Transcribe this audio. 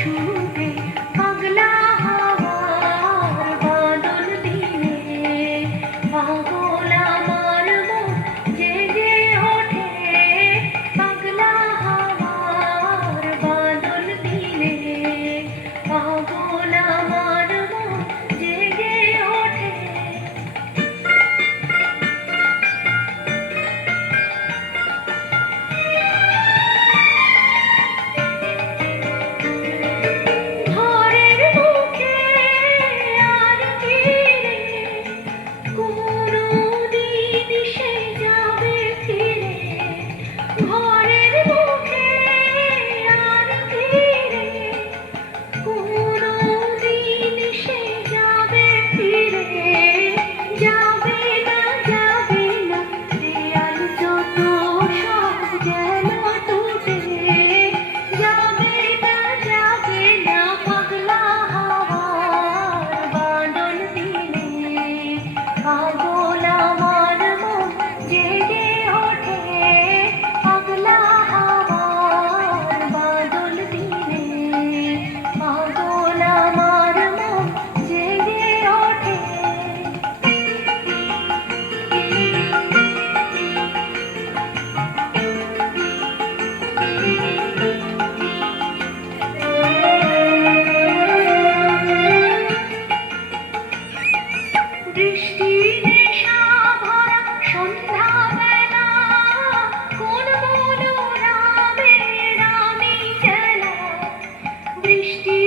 ছুটে পাগলা হাওয়ার বাদল দিনে পাগল আমার মন জেগে ওঠে পাগলা হাওয়ার বাদল দিনে পাগল আমার মন জেগে ওঠে। ঘরের মুখে আর ফিরে কোনদিন সে যাবে ফিরে ঘরের মুখে আর ফিরে কোনদিন সে যাবে ফিরে যাবে না দেয়াল যত সব যেন টুটে যাবে না পাগলা হাওয়ার বাদল দিনে পাগল আমার মন জেগে ওঠে পাগলা হাওয়ার বাদল দিনে পাগল আমার মন জেগে ওঠে। বৃষ্টি নেশা ভরা সন্ধ্যাবেলা কোন মনোরামের আমি চেলা বৃষ্টি